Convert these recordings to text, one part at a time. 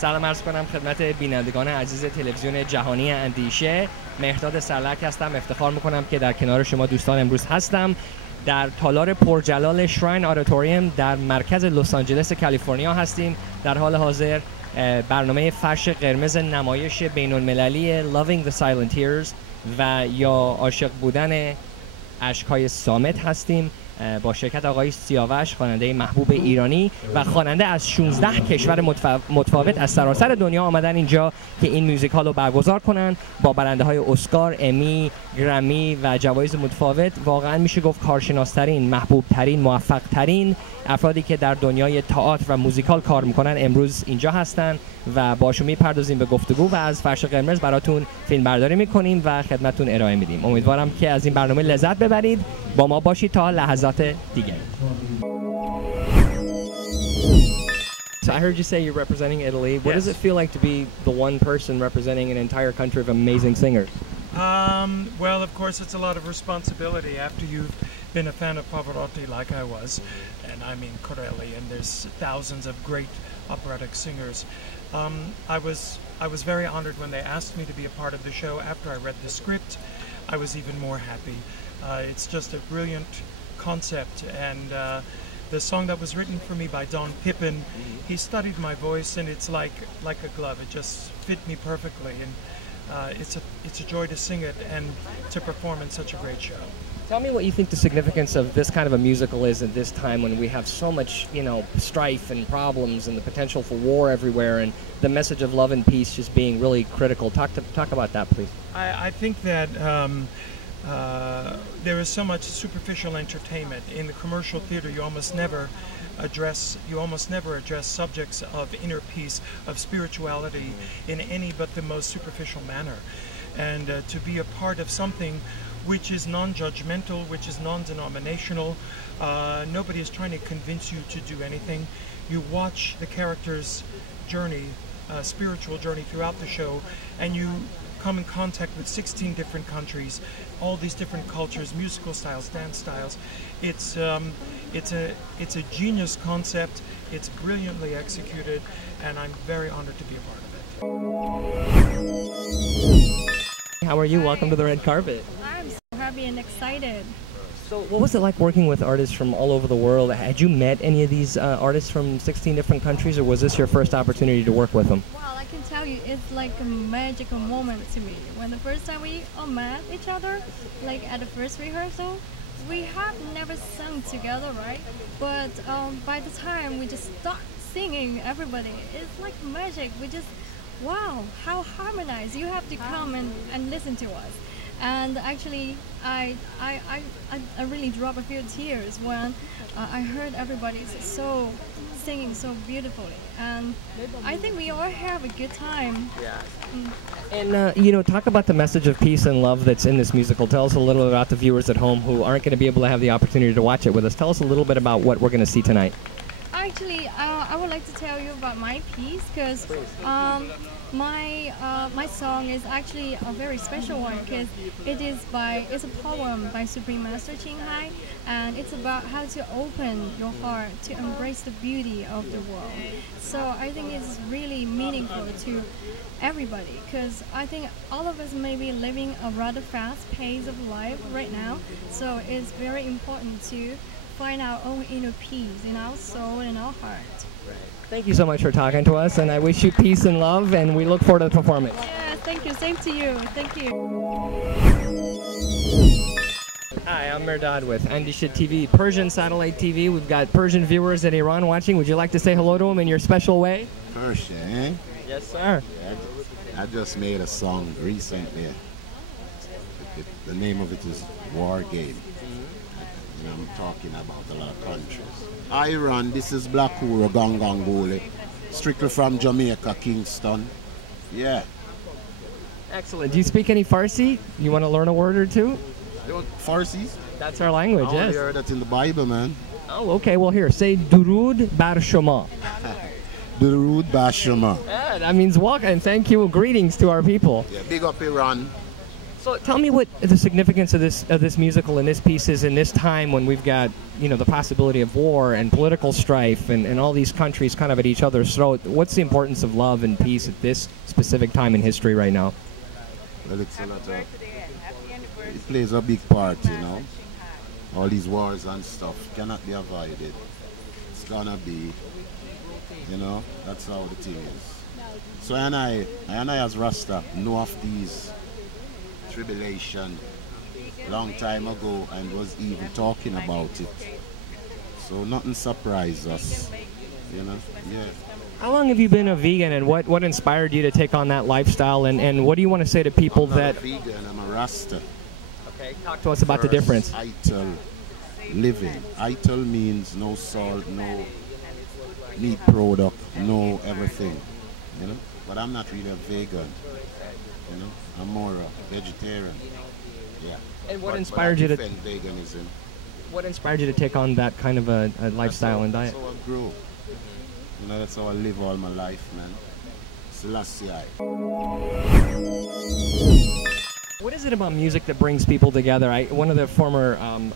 سلام عرض کنم خدمت بینندگان عزیز تلویزیون جهانی اندیشه. مهرداد سرلک هستم. افتخار میکنم که در کنار شما دوستان امروز هستم در تالار پرجلال شراین آدیتوریوم در مرکز لس آنجلس کالیفرنیا هستیم. در حال حاضر برنامه فرش قرمز نمایش بین المللی Loving the Silent Tears و یا عاشق بودن اشک‌های صامت هستیم با شرکت آقای سیاوش، خواننده محبوب ایرانی و خواننده از 16 کشور متفاوت از سراسر دنیا آمدن اینجا که این میوزیکال رو برگزار کنن با برنده های اسکار، امی، گرمی و جوایز متفاوت. واقعا میشه گفت کارشناسترین، محبوبترین، موفقترین افرادی که در دنیای تئاتر و موزیکال کار میکنن امروز اینجا هستن و باشون میپردازیم به گفتگو و از فرش قرمز براتون فیلم برداری میکنیم و خدمتتون ارائه میدیم. امیدوارم که از این برنامه لذت ببرید. با ما باشید تا لحظات دیگه. So I heard you say you're representing Italy. What does it feel like to be the one person representing an entire country of amazing singers? Well, of course, it's a lot of responsibility after you've been a fan of Pavarotti like I was, and I mean Corelli, and there's thousands of great operatic singers. I was very honored when they asked me to be a part of the show. After I read the script, I was even more happy. It's just a brilliant concept, and the song that was written for me by Don Pippin, he studied my voice, and it's like a glove. It just fit me perfectly, and it's a joy to sing it and to perform in such a great show. Tell me what you think the significance of this kind of a musical is at this time when we have so much, strife and problems and the potential for war everywhere, and the message of love and peace just being really critical. Talk about that, please. I think that there is so much superficial entertainment in the commercial theater. You almost never address subjects of inner peace, of spirituality in any but the most superficial manner. And to be a part of something which is non-judgmental, which is non-denominational, nobody is trying to convince you to do anything. You watch the characters' journey, spiritual journey throughout the show, and you come in contact with 16 different countries, all these different cultures, musical styles, dance styles. It's a genius concept. It's brilliantly executed, and I'm very honored to be a part of it. How are you? Welcome to the red carpet. I'm so happy and excited. So what was it like working with artists from all over the world? Had you met any of these artists from 16 different countries, or was this your first opportunity to work with them? Well, I can tell you it's like a magical moment to me. When the first time we all met each other, like at the first rehearsal, we have never sung together, right? But by the time we just start singing, everybody, it's like magic. We just, wow, how harmonized. You have to come and listen to us. And actually, I really dropped a few tears when I heard everybody singing so beautifully. And I think we all have a good time. Yeah. And talk about the message of peace and love that's in this musical. Tell us a little bit about the viewers at home who aren't going to be able to have the opportunity to watch it with us. Tell us a little bit about what we're going to see tonight. Actually, I would like to tell you about my piece because my song is actually a very special one because it's a poem by Supreme Master Ching Hai, and it's about how to open your heart to embrace the beauty of the world. So I think it's really meaningful to everybody because I think all of us may be living a rather fast pace of life right now. So it's very important to find our own inner peace in our soul and our heart. Thank you so much for talking to us, and I wish you peace and love, and we look forward to the performance. Yeah, thank you. Same to you. Thank you. Hi, I'm Mehrdad with Andisha TV, Persian satellite TV. We've got Persian viewers in Iran watching. Would you like to say hello to them in your special way? Persian, eh? Yes, sir. I just made a song recently. The name of it is War Game. And I'm talking about a lot of countries. Iran, this is Black Hura Gangangole, strictly from Jamaica, Kingston. Yeah. Excellent. Do you speak any Farsi? You want to learn a word or two? Farsi? That's our language, I yes. only heard that in the Bible, man. Oh, okay. Well, here, say Durud Bar Shoma. Durud Bar Shoma. Yeah, that means welcome and thank you. Greetings to our people. Yeah, big up Iran. So tell me what the significance of this musical and this piece is in this time when we've got, the possibility of war and political strife and all these countries kind of at each other's throat. What's the importance of love and peace at this specific time in history right now? Well, it's a lot of, it plays a big part, All these wars and stuff cannot be avoided. It's gonna be, that's how the thing is. So I as Rasta know of these tribulation long time ago and was even talking about it. So nothing surprised us, yeah. How long have you been a vegan, and what inspired you to take on that lifestyle, and what do you want to say to people I'm not that... a vegan, I'm a Rasta. Okay, talk to us about the difference. Ital living. Ital means no salt, no meat product, no everything, But I'm not really a vegan, I'm more a vegetarian, yeah. And what inspired you to... veganism. What inspired you to take on that kind of a lifestyle and diet? That's how I grew. That's how I live all my life, man. Selassie. What is it about music that brings people together? One of the former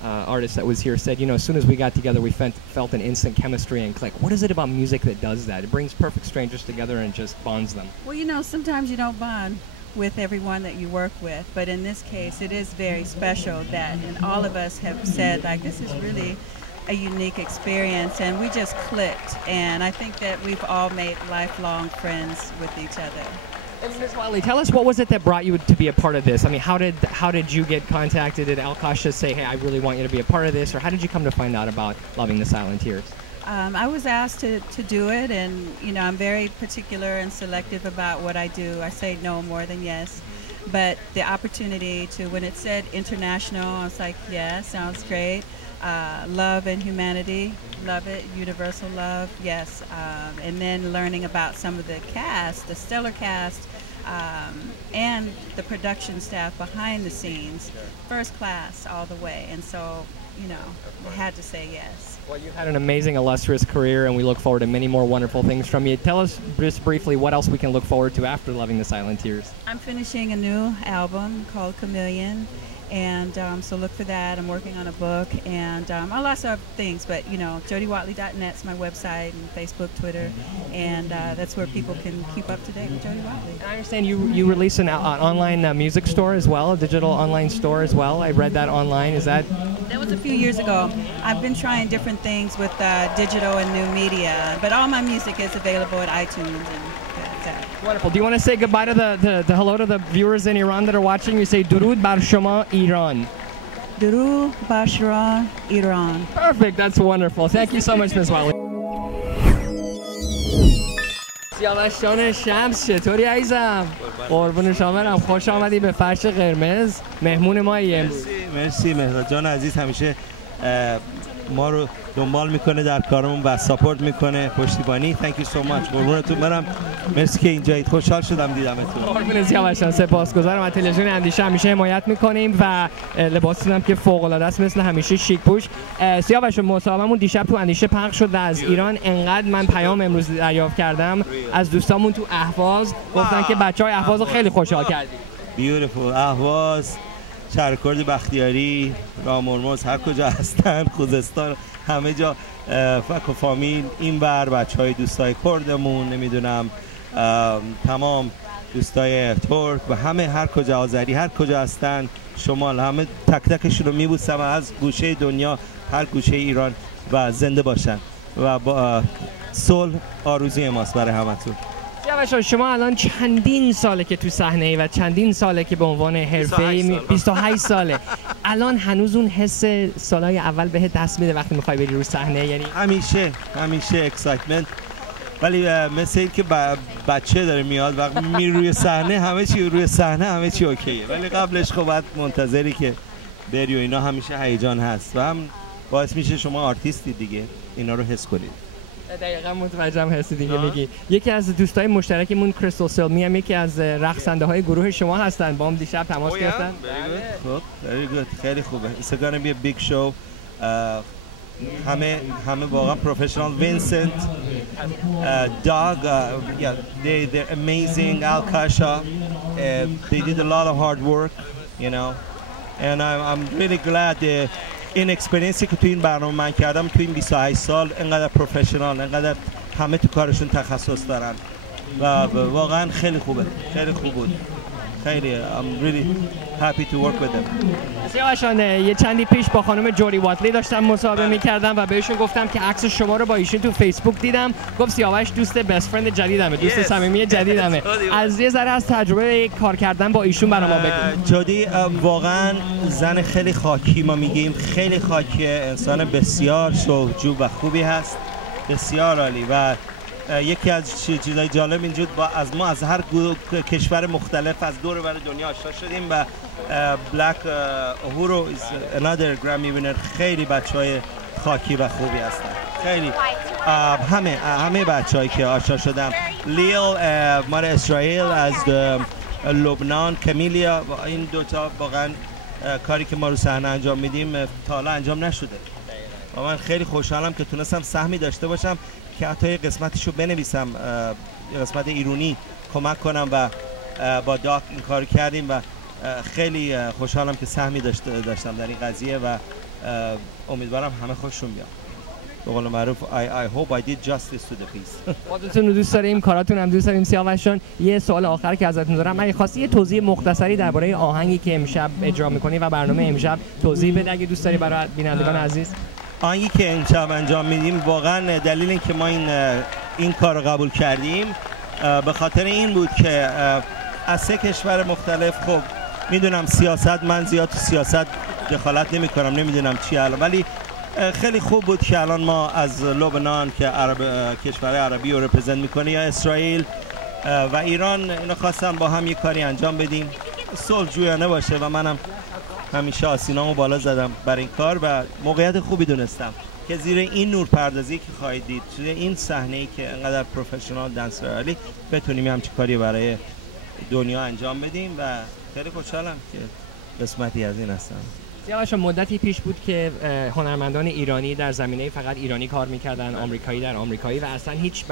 artists that was here said, as soon as we got together, we felt an instant chemistry and click. What is it about music that does that? It brings perfect strangers together and just bonds them. Well, sometimes you don't bond with everyone that you work with, but in this case, it is very special that, and all of us have said, this is really a unique experience, and we just clicked, and I think that we've all made lifelong friends with each other. And Ms. Wiley, tell us, what was it that brought you to be a part of this? I mean, how did you get contacted? Did Al Kasha say, hey, I really want you to be a part of this, or how did you come to find out about Loving the Silent Tears? I was asked to do it, and I'm very particular and selective about what I do. I say no more than yes. But the opportunity to, when it said international, I was like, yeah, sounds great. Love and humanity, love it. Universal love, yes. And then learning about some of the cast, the stellar cast, and the production staff behind the scenes, first class all the way. And so, I had to say yes. Well, you've had an amazing, illustrious career, and we look forward to many more wonderful things from you. Tell us just briefly what else we can look forward to after Loving the Silent Tears. I'm finishing a new album called Chameleon, and so look for that. I'm working on a book, and lots of things, but jodywatley.net's my website, and Facebook, Twitter, and that's where people can keep up to date with Jody Watley. And I understand you release an online music store as well, a digital online store as well. I read that online. Is that... That was a few years ago. I've been trying different things with digital and new media, but all my music is available at iTunes and that. Wonderful. Do you want to say goodbye to the hello to the viewers in Iran that are watching? You say Durud bar shoma Iran. Durud bar shoma Iran. Perfect. That's wonderful. Thank you so much, Ms. Wiley. سیاوشان شمس چطوری عزیزم؟ قربون شما برم. خوش آمدی به فرش قرمز. مهمون مایی امروز. مرسی مهرداد جان عزیز، همیشه ما رو دنبال میکنه در کارمون و ساپورت میکنه، پشتیبانی. Thank you so much. قربونتون برم. مرسی که اینجایید. خوشحال شدم دیدمتون. قربون سیاوشان، سپاسگزارم. از تلویزیون اندیشه همیشه حمایت میکنیم و لباستون هم که فوق العاده است، مثل همیشه شیک پوش. سیاوشان، مصاحبهمون دیشب تو اندیشه پخش شد و از ایران انقدر من پیام امروز دریافت کردم از دوستامون تو اهواز، گفتن که بچهای اهواز رو خیلی خوشحال کردید. Beautiful. اهواز، شهرکرد بختیاری، رامورموز، هر کجا هستن، خوزستان، همه جا فک و فامیل، این بر بچهای دوستای کردمون، نمیدونم تمام دوستای ترک و همه هر کجا، آذری، هر کجا هستن، شمال، همه تک تکشون رو میبوسم از گوشه دنیا، هر گوشه ایران، و زنده باشن و با صلح آرزوی ماست برای همتون. سیاوشان، شما الان چندین ساله که تو صحنه ای و چندین ساله که به عنوان حرفه‌ای 28 ساله. الان هنوز اون حس سالهای اول بهت دست میده وقتی میخوای بری رو صحنه؟ یعنی همیشه اکسایتمنت، ولی مثل این که بچه داره میاد وقتی میری روی صحنه، همه چی اوکیه، ولی قبلش خب باید منتظری که بری و اینا، همیشه هیجان هست و هم باعث میشه شما آرتیستی دیگه اینا رو حس کنید. دقیقاً متوجهم حسی دیگه میگی. یکی از دوستای مشترکمون کریستال سلمی هم یکی از رقصنده های گروه شما هستن، با هم دیشب تماس گرفتن. خب very good، خیلی خوبه. It's gonna be a big show. همه واقعا پروفشنال. وینسنت، داگ، they're amazing. Al Kasha, they did a lot of hard work. you know. And I'm really glad این اکسپریانسی که تو این برنامه من کردم تو این 28 سال انقدر پروفشنال، انقدر همه تو کارشون تخصص دارن و واقعا خیلی خوبه، خیلی خوب بود، خیلی I'm really happy to work with them. سیاوشان یه چندی پیش با خانم جوری واتلی داشتم مصاحبه می‌کردم و بهشون گفتم که عکس شما رو با ایشون تو فیسبوک دیدم. گفت سیاوش دوست بست فرند جدیدمه، دوست صمیمی جدیدمه. از یه ذره از تجربه کار کردن با ایشون برام بگو. جودی واقعا زن خیلی خاکی، ما میگیم خیلی خاکیه، انسان بسیار شوخ‌جو و خوبی هست، بسیار عالی. و یکی از چیزای جالب اینجور از ما از هر کشور مختلف از دور و بر دنیا آشنا شدیم و بلک اهورو is another Grammy winner. خیلی بچهای خاکی و خوبی هستن، خیلی همه بچه‌هایی که آشنا شدم. لیل مال اسرائیل، از لبنان کمیلیا، این دوتا واقعا کاری که ما رو صحنه انجام میدیم تا حالا انجام نشده و من خیلی خوشحالم که تونستم سهمی داشته باشم که حتی یه قسمتشو بنویسم، یه قسمت ایرونی کمک کنم و با داک این کار کردیم و خیلی خوشحالم که سهمی داشتم در این قضیه و امیدوارم همه خوششون بیاد. به قول معروف I hope I did justice to the piece. خودتون رو دوست داریم، کاراتون هم دوست داریم. سیاوشان یه سوال آخر که ازتون دارم، من خواستی یه توضیح مختصری درباره آهنگی که امشب اجرا می‌کنی و برنامه امشب توضیح بده اگه دوست داری برای بینندگان عزیز. آهنگی که امشب انجام میدیم واقعا دلیل این که ما این کار رو قبول کردیم به خاطر این بود که از 3 کشور مختلف، خب میدونم سیاست، من زیاد تو سیاست دخالت نمی کنم، نمیدونم چی الان، ولی خیلی خوب بود که الان ما از لبنان که کشور عربی رو رپرزنت میکنه یا اسرائیل و ایران اینا خواستن با هم یه کاری انجام بدیم صلح جویانه باشه و منم همیشه آسینامو بالا زدم برای این کار و موقعیت خوبی دونستم که زیر این نور پردازی که خواهید دید، زیر این صحنه‌ای که انقدر پروفشنال دنسر علی بتونیم همچین کاری برای دنیا انجام بدیم و خیلی خوشحالم که قسمتی از این هستم. سیاوش مدتی پیش بود که هنرمندان ایرانی در زمینه فقط ایرانی کار میکردن، آمریکایی در آمریکایی و اصلا هیچ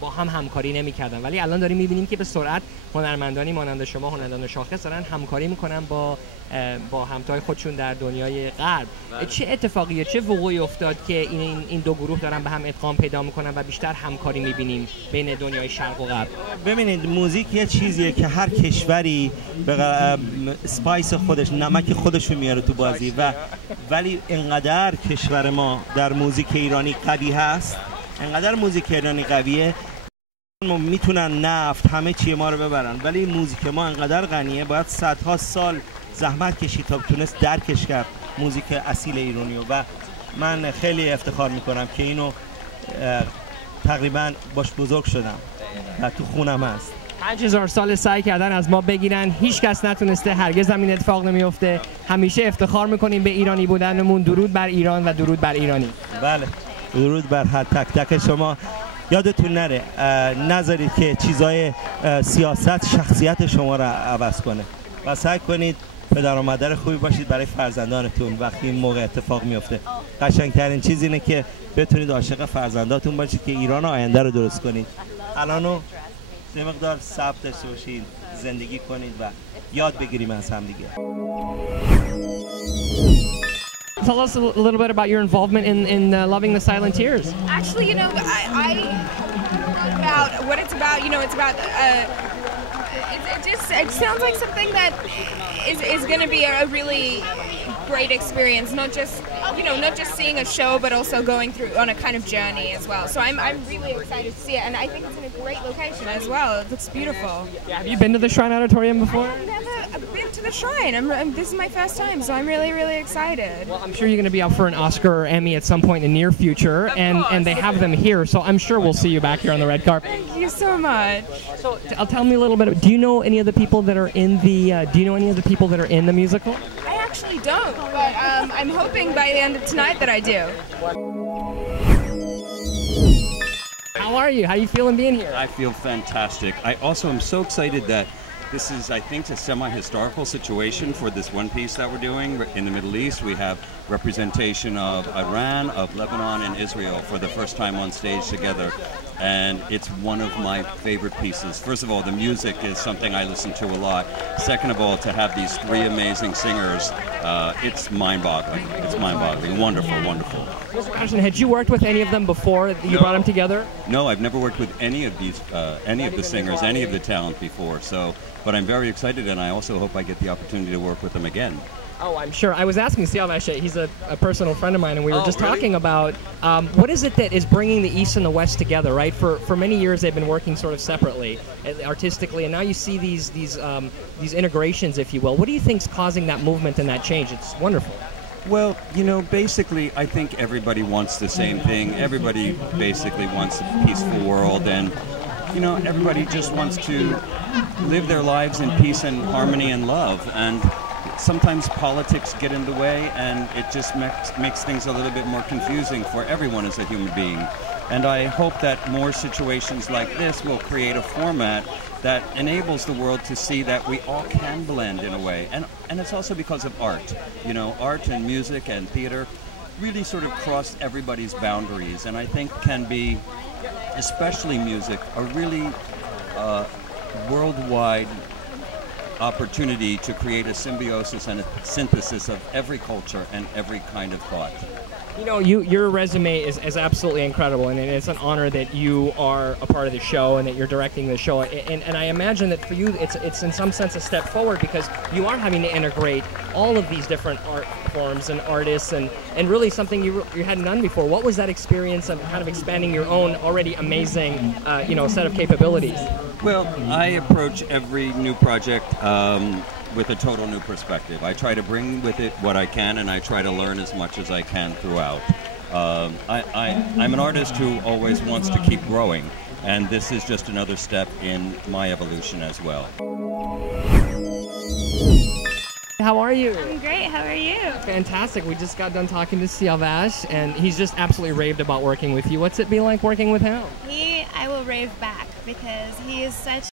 با هم همکاری نمیکردن، ولی الان داریم میبینیم که به سرعت هنرمندانی مانند شما، هنرمندان شاخص دارن همکاری میکنن با همتای خودشون در دنیای غرب. چه اتفاقیه، چه وقوعی افتاد که این دو گروه دارن به هم ادغام پیدا میکنن و بیشتر همکاری میبینیم بین دنیای شرق و غرب؟ ببینید موزیک یه چیزیه که هر کشوری به اسپایس خودش، نمک خودشو میاره تو بازی ولی انقدر کشور ما در موزیک ایرانی قوی هست، انقدر موزیک ایرانی قویه میتونن نفت همه چی ما رو ببرن، ولی موزیک ما انقدر غنیه باید صدها سال زحمت کشید تا تونست درکش کرد موزیک اصیل ایرانیو و من خیلی افتخار میکنم که اینو تقریبا باش بزرگ شدم و تو خونم هست. 5000 سال سعی کردن از ما بگیرن، هیچ کس نتونسته، هرگز هم این اتفاق نمیفته. همیشه افتخار میکنیم به ایرانی بودنمون. درود بر ایران و درود بر ایرانی. بله، درود بر هر تک تک شما. یادتون نره نذارید که چیزای سیاست شخصیت شما را عوض کنه و سعی کنید پدر و مادر خوبی باشید برای فرزندانتون وقتی این موقع اتفاق میفته. قشنگترین چیز اینه که بتونید عاشق فرزنداتون باشید که ایران آینده رو درست کنید. الانو یه مقدار صبر داشته باشید، زندگی کنید و یاد بگیریم از هم دیگه. Tell us a little bit about your involvement in Loving the Silent Tears. Actually, you know, I about what it's about. You know, it's about. It sounds like something that is going to be a really great experience. Not just seeing a show, but also going through on a kind of journey as well. So I'm really excited to see it, and I think it's in a great location as well. It looks beautiful. Yeah, have you been to the Shrine Auditorium before? I've been to the Shrine. This is my first time, so I'm really excited. Well, I'm sure you're going to be up for an Oscar or Emmy at some point in the near future, and they have them here, so I'm sure we'll see you back here on the red carpet. Thank you so much. So, tell me a little bit. Do you know any of the people that are in the musical? I actually don't, but I'm hoping by the end of tonight that I do. How are you? How are you feeling being here? I feel fantastic. I also am so excited that This is, I think, a semi-historical situation for this one piece that we're doing in the Middle East. We have representation of Iran, of Lebanon, and Israel for the first time on stage together. And it's one of my favorite pieces. First of all, the music is something I listen to a lot. Second of all, to have these three amazing singers, it's mind-boggling. It's mind-boggling. Wonderful, wonderful. Mr. Ashton, had you worked with any of them before you brought them together? No, I've never worked with any of these, any of the singers, any of the talent before. So, but I'm very excited, and I also hope I get the opportunity to work with them again. Oh, I'm sure. I was asking Siavash, he's a personal friend of mine, and we were just really? talking about what is it that is bringing the East and the West together, right? For many years they've been working sort of separately, artistically, and now you see these integrations, if you will. What do you think's causing that movement and that change? It's wonderful. Well, you know, basically, I think everybody wants the same thing. Everybody basically wants a peaceful world, and, you know, everybody just wants to live their lives in peace and harmony and love. And sometimes politics get in the way, and it just makes things a little bit more confusing for everyone as a human being. And I hope that more situations like this will create a format that enables the world to see that we all can blend in a way. And it's also because of art. You know, art and music and theater really sort of cross everybody's boundaries, and I think can be, especially music, a really worldwide opportunity to create a symbiosis and a synthesis of every culture and every kind of thought. You know, your resume is absolutely incredible, and it's an honor that you are a part of the show and that you're directing the show. And I imagine that for you, it's in some sense a step forward, because you are having to integrate all of these different art forms and artists, and really something you hadn't done before. What was that experience of kind of expanding your own already amazing, set of capabilities? Well, I approach every new project with a total new perspective. I try to bring with it what I can, and I try to learn as much as I can throughout. I'm an artist who always wants to keep growing, and this is just another step in my evolution as well. How are you? I'm great. How are you? Fantastic. We just got done talking to Siavash, and he's just absolutely raved about working with you. What's it be like working with him? I will rave back, because he is such